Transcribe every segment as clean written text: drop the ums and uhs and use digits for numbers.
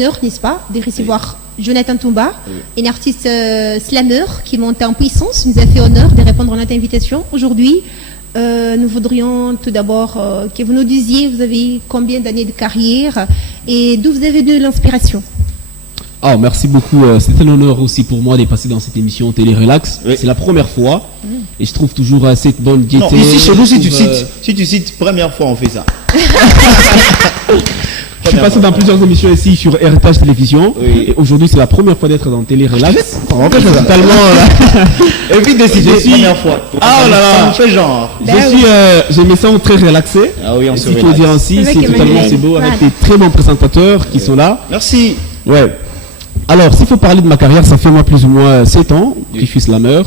N'est-ce pas, de recevoir Jonathan Toumba, un artiste slammer qui monte en puissance, nous a fait honneur de répondre à notre invitation. Aujourd'hui, nous voudrions tout d'abord que vous nous disiez, vous avez combien d'années de carrière et d'où vous avez de l'inspiration? Ah, merci beaucoup. C'est un honneur aussi pour moi de passer dans cette émission Télé Relax. Oui. C'est la première fois et je trouve toujours cette bonne gaieté. Non, ici chez nous, si tu cites première fois, on fait ça. Je suis passé dans plusieurs émissions ici sur Héritage Télévision et aujourd'hui c'est la première fois d'être dans Télé Relax. On fait ça. Évite de citer première fois. Ah oh là là. On fait genre. Je me sens très relaxé. Ah oui, on se relaxe. Il faut dire ainsi, c'est totalement c'est beau avec des très bons présentateurs qui sont là. Merci. Ouais. Alors, s'il faut parler de ma carrière, ça fait moi plus ou moins 7 ans que je suis slammer.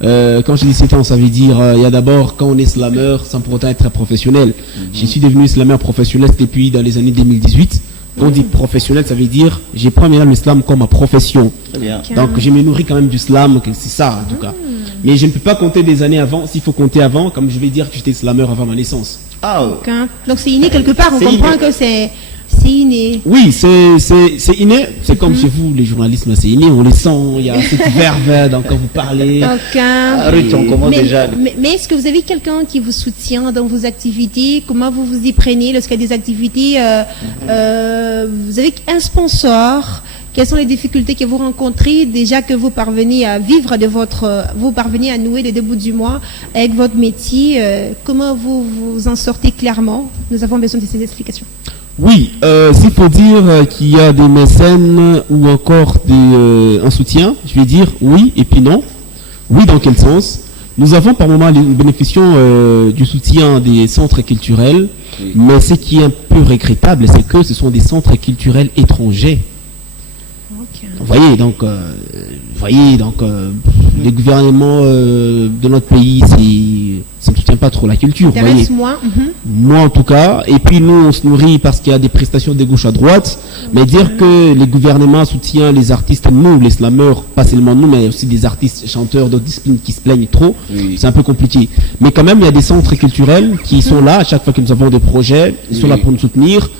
Quand je dis 7 ans, ça veut dire il y a d'abord quand on est slammer sans pour autant être professionnel. Je suis devenu slammer professionnel depuis dans les années 2018. Quand on dit professionnel, ça veut dire j'ai pris le slam comme ma profession. Donc je me nourris quand même du slam, c'est ça en tout cas. Mais je ne peux pas compter des années avant. S'il faut compter avant, comme je vais dire que j'étais slammer avant ma naissance. Donc c'est inné quelque part, on comprend que c'est inné. Oui, c'est inné. C'est comme chez vous, les journalistes, c'est inné. On les sent, il y a cette verve quand vous parlez. On commence déjà. Mais est-ce que vous avez quelqu'un qui vous soutient dans vos activités? Comment vous vous y prenez lorsqu'il y a des activités? Vous avez un sponsor? Quelles sont les difficultés que vous rencontrez déjà que vous parvenez à vivre de vous parvenez à nouer les deux bouts du mois avec votre métier? Comment vous vous en sortez clairement? Nous avons besoin de ces explications. Oui, s'il faut dire qu'il y a des mécènes ou encore un soutien, je vais dire oui et puis non. Oui, dans quel sens? Nous avons par moment, nous bénéficions du soutien des centres culturels, mais ce qui est un peu regrettable, c'est que ce sont des centres culturels étrangers. Vous voyez, donc, les gouvernements de notre pays, ça ne soutient pas trop la culture. Moi, en tout cas. Et puis, nous, on se nourrit parce qu'il y a des prestations de gauche à droite. Mais dire que les gouvernements soutiennent les artistes, nous, les slammeurs, pas seulement nous, mais aussi des artistes, chanteurs d'autres disciplines qui se plaignent trop, c'est un peu compliqué. Mais quand même, il y a des centres culturels qui sont là à chaque fois que nous avons des projets. Ils sont là pour nous soutenir.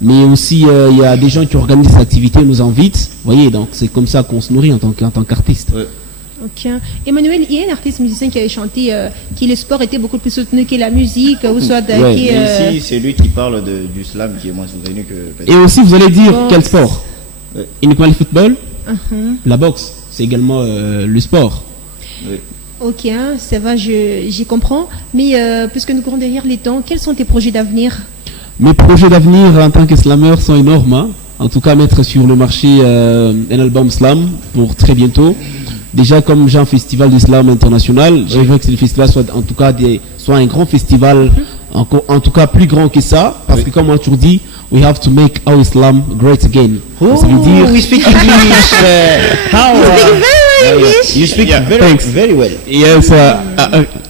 Mais aussi, il y a des gens qui organisent des activités, nous invitent. Vous voyez, donc c'est comme ça qu'on se nourrit en tant qu'artiste. Ok. Emmanuel, il y a un artiste musicien qui avait chanté que le sport était beaucoup plus soutenu que la musique, ou soit ici, c'est lui qui parle du slam qui est moins soutenu que... Et aussi, vous allez dire quel sport? Uniquement le football? La boxe, c'est également le sport. Ok, ça va, j'y comprends. Mais puisque nous courons derrière les temps, quels sont tes projets d'avenir? Mes projets d'avenir en tant que slammer sont énormes. Hein. En tout cas, mettre sur le marché un album slam pour très bientôt. Déjà, comme j'ai un festival de slam international, j'aimerais que le festival soit en tout cas soit un grand festival, en tout cas plus grand que ça, parce que comme on a toujours dit, we have to make our Islam great again. Ça veut dire, we speak English. You speak very well. Yes,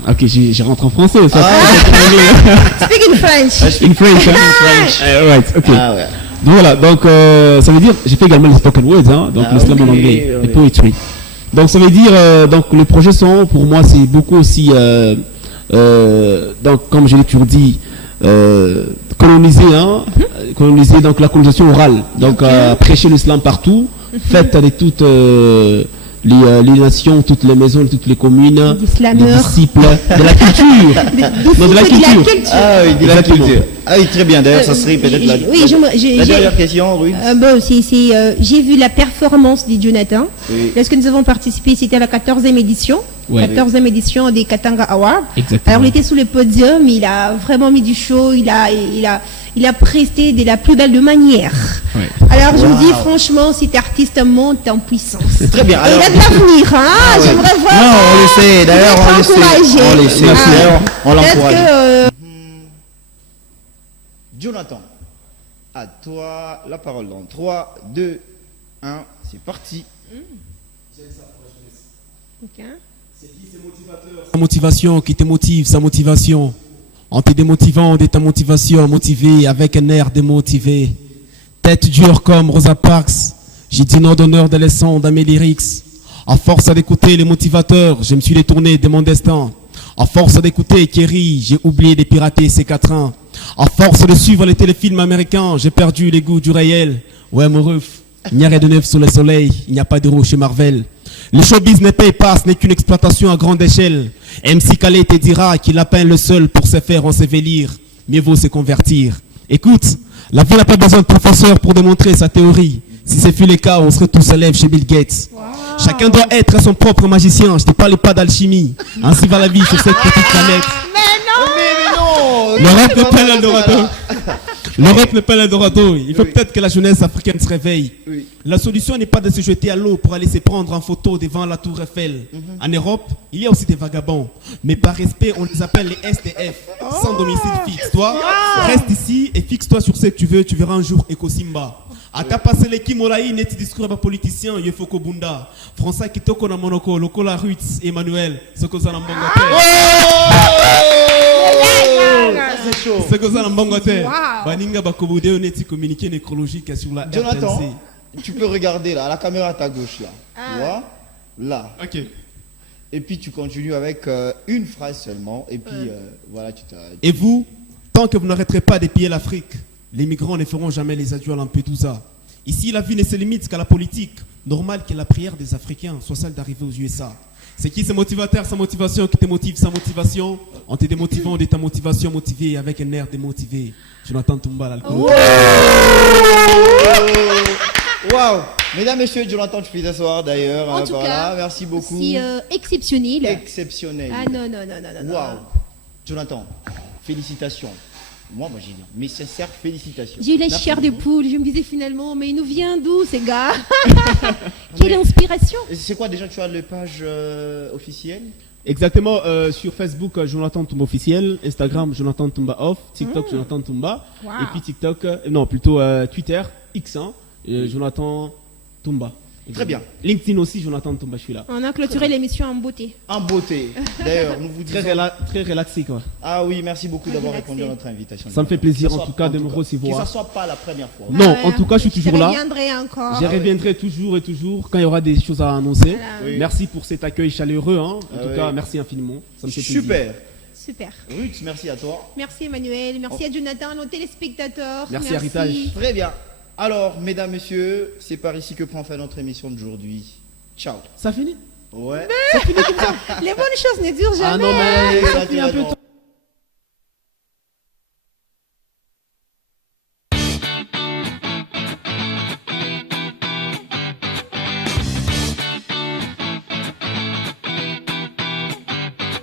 ok, je rentre en français. Speak in French. In French. Right, ok. Donc voilà, donc ça veut dire, j'ai fait également les spoken words, hein, donc le slam en anglais, les poetry. Donc ça veut dire, donc les projets sont, pour moi, c'est beaucoup aussi, donc comme je l'ai toujours dit, coloniser, hein, coloniser donc la colonisation orale, donc prêcher l'islam partout, faites avec toutes les nations, toutes les maisons, toutes les communes, les disciples, de la culture. Non, de la culture. Ah oui, de la culture. Ah oui, très bien. D'ailleurs, ça serait peut-être la dernière question, Ruth. J'ai vu la performance de Jonathan. Lorsque nous avons participé, c'était à la 14e édition. 14e édition des Katanga Awards. Alors, il était sous le podium, il a vraiment mis du show, il a presté de la plus belle de manière. Alors, je vous dis franchement, cet artiste monte en puissance. Très bien. Alors, il a de l'avenir, hein. J'aimerais voir. Non, on le sait. D'ailleurs, on le sait. D'ailleurs, on l'encourage. Jonathan, à toi la parole dans 3, 2, 1, c'est parti. C'est qui ces motivateurs? Sa motivation qui te motive, sa motivation. En te démotivant de ta motivation, motivé avec un air démotivé. Tête dure comme Rosa Parks, j'ai dit non d'honneur de leçons dans mes lyrics. À force d'écouter les motivateurs, je me suis détourné de mon destin. À force d'écouter Kerry, j'ai oublié de pirater ces 4 ans. À force de suivre les téléfilms américains, j'ai perdu les goûts du réel. Ouais, mon ref, il n'y a rien de neuf sur le soleil, il n'y a pas d'héros chez Marvel. Le showbiz ne paye pas, ce n'est qu'une exploitation à grande échelle. MC Khaled te dira qu'il a peint le seul pour se faire ensevelir. Mieux vaut se convertir. Écoute, la vie n'a pas besoin de professeur pour démontrer sa théorie. Si ce fut le cas, on serait tous élèves chez Bill Gates. Wow. Chacun doit être son propre magicien. Je ne te parle pas d'alchimie. Ainsi va la vie sur cette petite planète. Mais non. L'Europe n'est pas l'Eldorado. L'Europe n'est pas l'Eldorado. Il faut peut-être que la jeunesse africaine se réveille. Oui. La solution n'est pas de se jeter à l'eau pour aller se prendre en photo devant la tour Eiffel. En Europe, il y a aussi des vagabonds. Mais par respect, on les appelle les SDF. Sans domicile fixe. Toi, reste ici et fixe-toi sur ce que tu veux. Tu verras un jour Ecosimba. Ata passer les Kimoraï, neti discours à politicien, Yefoko Bunda. Français qui toko na monoko, lokola Ruiz, Emmanuel, Soko Zanambongote. C'est chaud. Soko Zanambongote. Baninga Bakobude, neti communiqué nécrologique sur la Jonathan, RTNC. tu peux regarder là, la caméra à ta gauche là. Tu vois? Là. Ok. Et puis tu continues avec une phrase seulement. Et puis voilà, tu t'as. Et vous, tant que vous n'arrêterez pas d'épier l'Afrique, les migrants ne feront jamais les adieux à Lampedusa. Ici, la vie ne se limite qu'à la politique. Normal que la prière des Africains soit celle d'arriver aux USA. C'est qui ce motivateur sans motivation qui te motive sans motivation? En te démotivant de ta motivation motivée avec un air démotivé. Jonathan Tumba, l'alcool. Waouh! Mesdames, messieurs, Jonathan, tu peux t'asseoir d'ailleurs. En tout cas, merci beaucoup. C'est exceptionnel. Exceptionnel. Ah non. Waouh! Jonathan, félicitations. Moi, j'ai dit, mes sincères félicitations. J'ai eu la chair de poule. Je me disais finalement, mais il nous vient d'où ces gars? Quelle inspiration! C'est quoi déjà, tu as le page officielle? Exactement, sur Facebook, Jonathan Tumba officiel, Instagram, Jonathan Tumba off, TikTok, Jonathan Tumba, et puis TikTok, Twitter, X, Jonathan Tumba. Très bien. LinkedIn aussi, Jonathan Tumba, je suis là. On a clôturé l'émission en beauté. En beauté. D'ailleurs, nous vous disons... Très relaxé, quoi. Ah oui, merci beaucoup d'avoir répondu à notre invitation. Ça me fait plaisir, en tout cas, de me recevoir. Que ça soit pas la première fois. Non, en tout cas, je suis toujours là. Je reviendrai encore. Je reviendrai toujours et toujours quand il y aura des choses à annoncer. Voilà. Oui. Merci pour cet accueil chaleureux. En tout cas, merci infiniment. Ça me fait plaisir. Super. Ruth, merci à toi. Merci Emmanuel. Merci à Jonathan, nos téléspectateurs. Merci à Héritage. Très bien. Alors, mesdames, messieurs, c'est par ici que prend fin notre émission d'aujourd'hui. Ciao. Ça finit? Ouais. Ça finit comme ça. Les bonnes choses ne durent jamais. Ah non, mais ça finit un peu tôt.